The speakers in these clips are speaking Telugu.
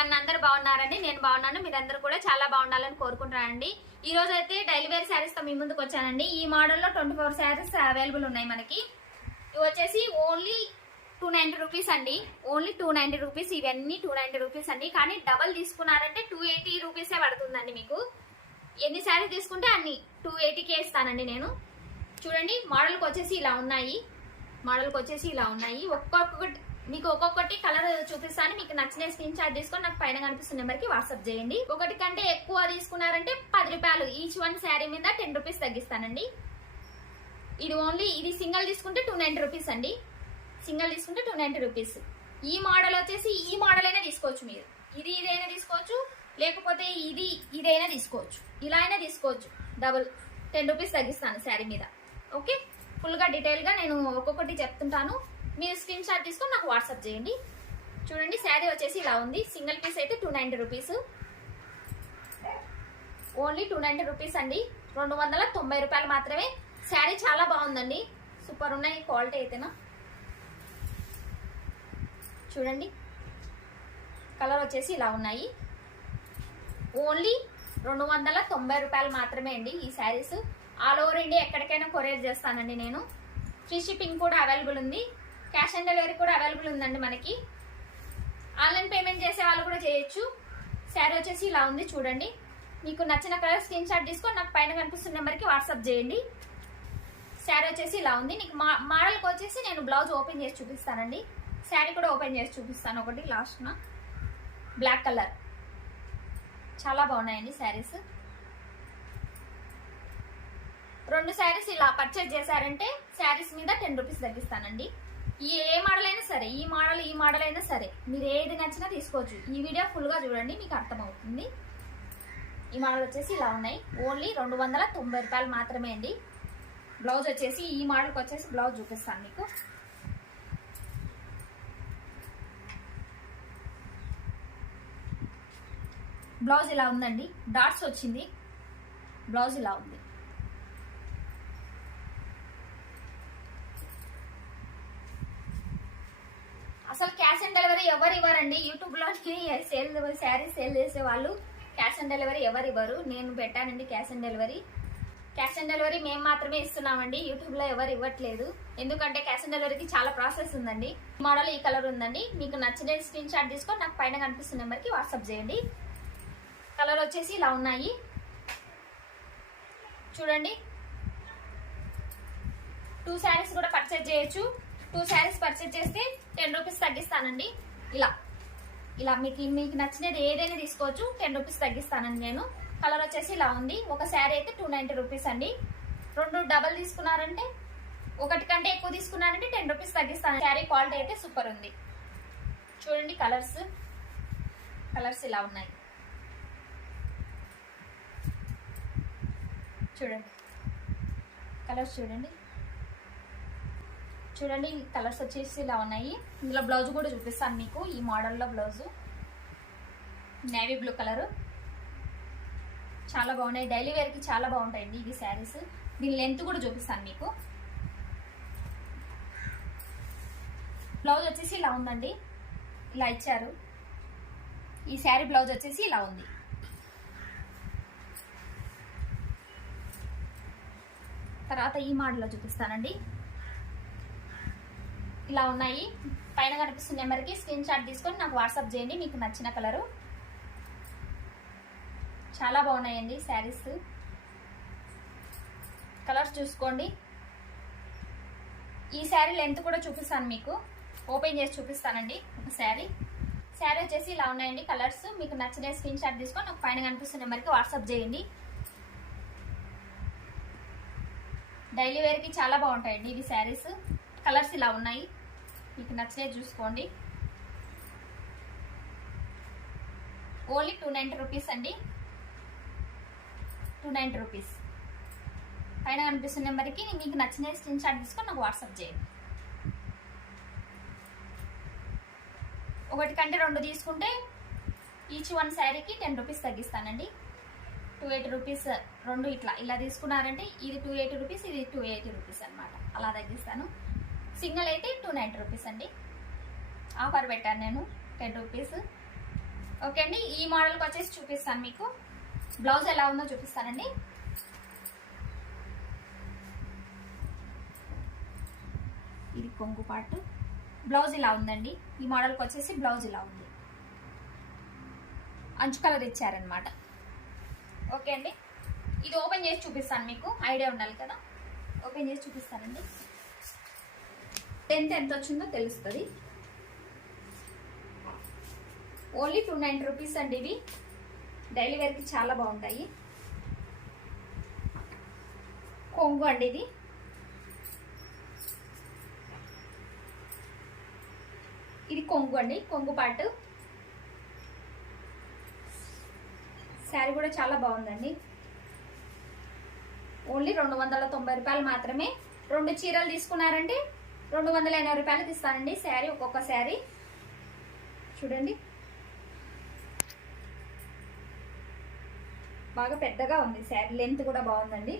ఎవరిని అందరూ బాగున్నారండి. నేను బాగున్నాను, మీరందరూ కూడా చాలా బాగుండాలని కోరుకుంటున్నానండి. ఈ రోజు అయితే డైలీ వేర్ శారీస్ తో మీ ముందుకు వచ్చానండి. ఈ మోడల్లో 24 శారీస్ అవైలబుల్ ఉన్నాయి మనకి. ఇవి వచ్చేసి ఓన్లీ 290 రూపీస్ అండి. Only 290 rupees. ఇవన్నీ 290 రూపీస్ అండి. కానీ డబల్ తీసుకున్నారంటే 280 రూపీసే పడుతుందండి మీకు. ఎన్ని శారీ తీసుకుంటే అన్ని 280కే ఇస్తానండి నేను. చూడండి, మోడల్కి వచ్చేసి ఇలా ఉన్నాయి. మీకు ఒక్కొక్కటి కలర్ చూపిస్తాను. మీకు నచ్చిన స్క్రీన్ షాట్ తీసుకొని నాకు పైన కనిపిస్తున్న నెంబర్కి వాట్సాప్ చేయండి. ఒకటి కంటే ఎక్కువ తీసుకున్నారంటే 10 రూపాయలు ఈచ్ వన్ శారీ మీద 10 రూపీస్ తగ్గిస్తానండి. ఇది సింగిల్ తీసుకుంటే 290 రూపీస్ అండి. సింగిల్ తీసుకుంటే 290 రూపీస్. ఈ మోడల్ వచ్చేసి ఈ మోడల్ అయినా తీసుకోవచ్చు మీరు. ఇదైనా తీసుకోవచ్చు, లేకపోతే ఇదైనా తీసుకోవచ్చు. ఇలా అయినా తీసుకోవచ్చు. డబుల్ 10 రూపీస్ తగ్గిస్తాను శారీ మీద. ఓకే, ఫుల్గా డీటెయిల్గా నేను ఒక్కొక్కటి చెప్తుంటాను. మీరు స్క్రీన్ షాట్ తీసుకొని నాకు వాట్సాప్ చేయండి. చూడండి, శారీ వచ్చేసి ఇలా ఉంది. సింగిల్ పీస్ అయితే 290 రూపీస్. ఓన్లీ 290 రూపీస్ అండి. 290 రూపాయలు మాత్రమే. శారీ చాలా బాగుందండి, సూపర్ ఉన్నాయి క్వాలిటీ అయితేనా. చూడండి, కలర్ వచ్చేసి ఇలా ఉన్నాయి. ఓన్లీ 290 రూపాయలు మాత్రమే అండి ఈ శారీస్. ఆల్ ఓవర్ ఇండియా ఎక్కడికైనా కొరియర్ చేస్తానండి నేను. ఫ్రీ షిప్పింగ్ కూడా అవైలబుల్ ఉంది. క్యాష్ ఆన్ డెలివరీ కూడా అవైలబుల్ ఉందండి మనకి. ఆన్లైన్ పేమెంట్ చేసే వాళ్ళు కూడా చేయొచ్చు. శారీ వచ్చేసి ఇలా ఉంది. చూడండి, మీకు నచ్చిన కలర్ స్క్రీన్ షాట్ తీసుకొని నాకు పైన కనిపిస్తున్న నెంబర్కి వాట్సాప్ చేయండి. శారీ వచ్చేసి ఇలా ఉంది. నీకు మోడల్కి వచ్చేసి నేను బ్లౌజ్ ఓపెన్ చేసి చూపిస్తానండి. శారీ కూడా ఓపెన్ చేసి చూపిస్తాను. ఒకటి లాస్ట్న బ్లాక్ కలర్. చాలా బాగున్నాయండి శారీస్. 2 శారీస్ ఇలా పర్చేజ్ చేశారంటే శారీస్ మీద 10 రూపీస్ తగ్గిస్తానండి. ఏ మోడల్ అయినా సరే, ఈ మోడల్ అయినా సరే, మీరు ఏది నచ్చినా తీసుకోవచ్చు. ఈ వీడియో ఫుల్గా చూడండి, మీకు అర్థమవుతుంది. ఈ మోడల్ వచ్చేసి ఇలా ఉన్నాయి. ఓన్లీ 290 రూపాయలు మాత్రమే అండి. బ్లౌజ్ వచ్చేసి ఈ మోడల్కి వచ్చేసి బ్లౌజ్ చూపిస్తాను మీకు. బ్లౌజ్ ఇలా ఉందండి, డాట్స్ వచ్చింది. బ్లౌజ్ ఇలా ఉంది. అసలు క్యాష్ ఆన్ డెలివరీ ఎవరు ఇవ్వరండి. యూట్యూబ్లోని శారీస్ సేల్ చేసే వాళ్ళు క్యాష్ ఆన్ డెలివరీ ఎవరు ఇవ్వరు. నేను పెట్టానండి cash on delivery. Cash on delivery మేము మాత్రమే ఇస్తున్నామండి. యూట్యూబ్లో ఎవరు ఇవ్వట్లేదు. ఎందుకంటే క్యాష్ ఆన్ డెలివరీకి చాలా ప్రాసెస్ ఉందండి. మోడల్ ఈ కలర్ ఉందండి. మీకు నచ్చిన స్క్రీన్ షాట్ తీసుకొని నాకు పైన కనిపిస్తున్న నెంబర్కి వాట్సాప్ చేయండి. కలర్ వచ్చేసి ఇలా ఉన్నాయి. చూడండి, 2 శారీస్ కూడా పర్చేజ్ చేయొచ్చు. 2 శారీస్ పర్చేజ్ చేస్తే 10 రూపీస్ తగ్గిస్తానండి. ఇలా మీకు నచ్చినది ఏదైనా తీసుకోవచ్చు. 10 రూపీస్ తగ్గిస్తానండి నేను. కలర్ వచ్చేసి ఇలా ఉంది. ఒక శారీ అయితే 290 రూపీస్ అండి. 2 డబల్ తీసుకున్నారంటే, ఒకటి కంటే ఎక్కువ తీసుకున్నారంటే 10 రూపీస్ తగ్గిస్తాను. శారీ క్వాలిటీ అయితే సూపర్ ఉంది. చూడండి, కలర్స్ ఇలా ఉన్నాయి. చూడండి, కలర్స్ చూడండి, కలర్స్ వచ్చేసి ఇలా ఉన్నాయి. ఇందులో బ్లౌజ్ కూడా చూపిస్తాను మీకు. ఈ మోడల్లో బ్లౌజు నేవీ బ్లూ కలరు. చాలా బాగున్నాయి. డైలీ వేర్కి చాలా బాగుంటాయండి ఇవి శారీస్. దీని లెంత్ కూడా చూపిస్తాను మీకు. బ్లౌజ్ వచ్చేసి ఇలా ఉందండి, ఇలా ఇచ్చారు. ఈ శారీ బ్లౌజ్ వచ్చేసి ఇలా ఉంది. తర్వాత ఈ మోడల్లో చూపిస్తానండి. ఇలా ఉన్నాయి. పైన కనిపిస్తున్న నెంబర్కి స్క్రీన్ షాట్ తీసుకొని నాకు వాట్సాప్ చేయండి మీకు నచ్చిన కలరు. చాలా బాగున్నాయండి శారీస్. కలర్స్ చూసుకోండి. ఈ శారీ లెంత్ కూడా చూపిస్తాను మీకు. ఓపెన్ చేసి చూపిస్తానండి. ఒక శారీ వచ్చేసి ఇలా ఉన్నాయండి. కలర్స్ మీకు నచ్చిన స్క్రీన్ షాట్ తీసుకొని నాకు పైన కనిపిస్తున్న నెంబర్కి వాట్సాప్ చేయండి. డైలీ వేర్కి చాలా బాగుంటాయండి ఇవి శారీస్. కలర్స్ ఇలా ఉన్నాయి. మీకు నచ్చినవి చూసుకోండి. ఓన్లీ 290 రూపీస్ అండి. 290 రూపీస్. పైన కనిపిస్తున్న నెంబర్కి మీకు నచ్చిన స్క్రీన్ షాట్ తీసుకొని నాకు వాట్సాప్ చేయండి. ఒకటి కంటే 2 తీసుకుంటే ఈచ్ వన్ శారీకి 10 రూపీస్ తగ్గిస్తానండి. 280 రూపీస్. 2 ఇలా తీసుకున్నారంటే ఇది 280 రూపీస్, ఇది 280 రూపీస్ అనమాట. అలా తగ్గిస్తాను. సింగిల్ అయితే 290 రూపీస్ అండి. ఆఫర్ పెట్టాను నేను 10 రూపీస్. ఓకే అండి, ఈ మోడల్కి వచ్చేసి చూపిస్తాను మీకు. బ్లౌజ్ ఎలా ఉందో చూపిస్తానండి. ఇది కొంగు పార్ట్, బ్లౌజ్ ఇలా ఉందండి. ఈ మోడల్కి వచ్చేసి బ్లౌజ్ ఇలా ఉంది, అంచు కలర్ ఇచ్చారనమాట. ఓకే అండి, ఇది ఓపెన్ చేసి చూపిస్తాను, మీకు ఐడియా ఉండాలి కదా. ఓపెన్ చేసి చూపిస్తానండి. ఎంత వచ్చిందో తెలుస్తుంది. ఓన్లీ 290 రూపీస్ అండి. ఇవి డైలీ వేర్కి చాలా బాగుంటాయి. కొంగు అండి ఇది. ఇది కొంగు అండి, కొంగు పార్ట్. శారీ కూడా చాలా బాగుందండి. ఓన్లీ 290 రూపాయలు మాత్రమే. 2 చీరలు తీసుకున్నారంటే 280 రూపాయలకి ఇస్తానండి శారీ, ఒక్కొక్క శారీ. చూడండి, బాగా పెద్దగా ఉంది శారీ, లెంత్ కూడా బాగుందండి.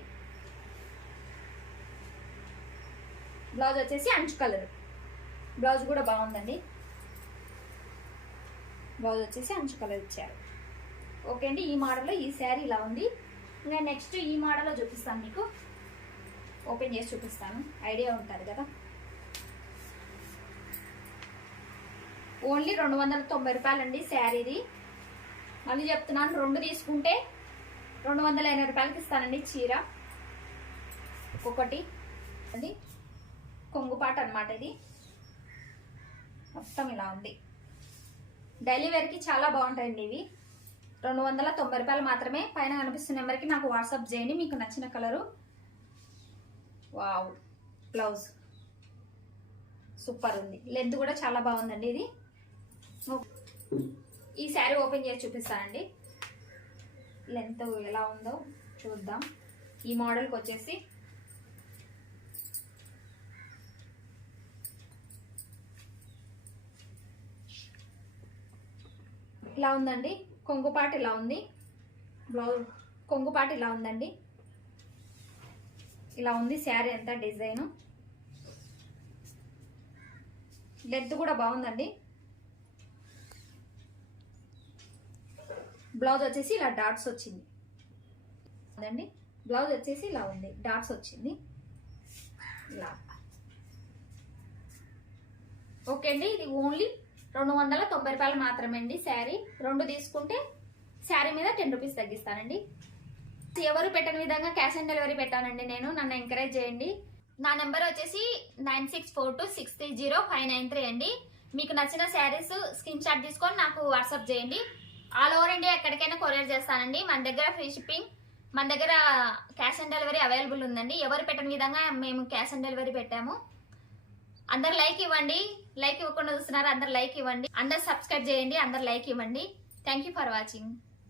బ్లౌజ్ వచ్చేసి అంచు కలర్, బ్లౌజ్ కూడా బాగుందండి. బ్లౌజ్ వచ్చేసి అంచు కలర్ ఇచ్చారు. ఓకే అండి, ఈ మోడల్లో ఈ శారీ ఇలా ఉంది. నేను నెక్స్ట్ ఈ మోడల్లో చూపిస్తాను మీకు. ఓపెన్ చేసి చూపిస్తాను, ఐడియా ఉంటుంది కదా. ఓన్లీ 290 రూపాయలండి శారీది. మళ్ళీ చెప్తున్నాను, 2 తీసుకుంటే 280 రూపాయలకి ఇస్తానండి చీర ఒక్కొక్కటి అండి. కొంగుపాట అనమాట ఇది. మొత్తం ఇలా ఉంది. డైలీ వేర్కి చాలా బాగుంటాయండి ఇవి. 290 రూపాయలు మాత్రమే. పైన కనిపిస్తున్న నెంబర్కి నాకు వాట్సాప్ చేయండి మీకు నచ్చిన కలరు. వావ్, బ్లౌజ్ సూపర్ ఉంది, లెంత్ కూడా చాలా బాగుందండి ఇది. ఈ శారీ ఓపెన్ చేసి చూపిస్తానండి, లెంత్ ఎలా ఉందో చూద్దాం. ఈ మోడల్కి వచ్చేసి ఇలా ఉందండి. కొంగుపాటు ఇలా ఉంది. బ్లౌజ్ కొంగుపాటు ఇలా ఉందండి. ఇలా ఉంది శారీ అంతా డిజైన్. లెంత్ కూడా బాగుందండి. బ్లౌజ్ వచ్చేసి ఇలా డాట్స్ వచ్చింది అండి. బ్లౌజ్ వచ్చేసి ఇలా ఉంది, డాట్స్ వచ్చింది ఇలా. ఓకే అండి, ఇది ఓన్లీ 290 రూపాయలు మాత్రమే అండి శారీ. 2 తీసుకుంటే శారీ మీద 10 రూపీస్ తగ్గిస్తానండి. ఎవరు పెట్టని విధంగా క్యాష్ ఆన్ డెలివరీ పెట్టానండి నేను. నన్ను ఎంకరేజ్ చేయండి. నా నెంబర్ వచ్చేసి 9642630593 అండి. మీకు నచ్చిన శారీస్ స్క్రీన్ షాట్ తీసుకొని నాకు వాట్సాప్ చేయండి. ఆల్ ఓవర్ ఇండియా ఎక్కడికైనా కొరియర్ చేస్తానండి. మన దగ్గర ఫ్రీ షిప్పింగ్, మన దగ్గర క్యాష్ ఆన్ డెలివరీ అవైలబుల్ ఉందండి. ఎవరు పెట్టని విధంగా మేము క్యాష్ ఆన్ డెలివరీ పెట్టాము. అందరు లైక్ ఇవ్వండి. లైక్ ఇవ్వకుండా చూస్తున్నారు, అందరు లైక్ ఇవ్వండి. అందరు సబ్స్క్రైబ్ చేయండి, అందరు లైక్ ఇవ్వండి. Thank you for watching.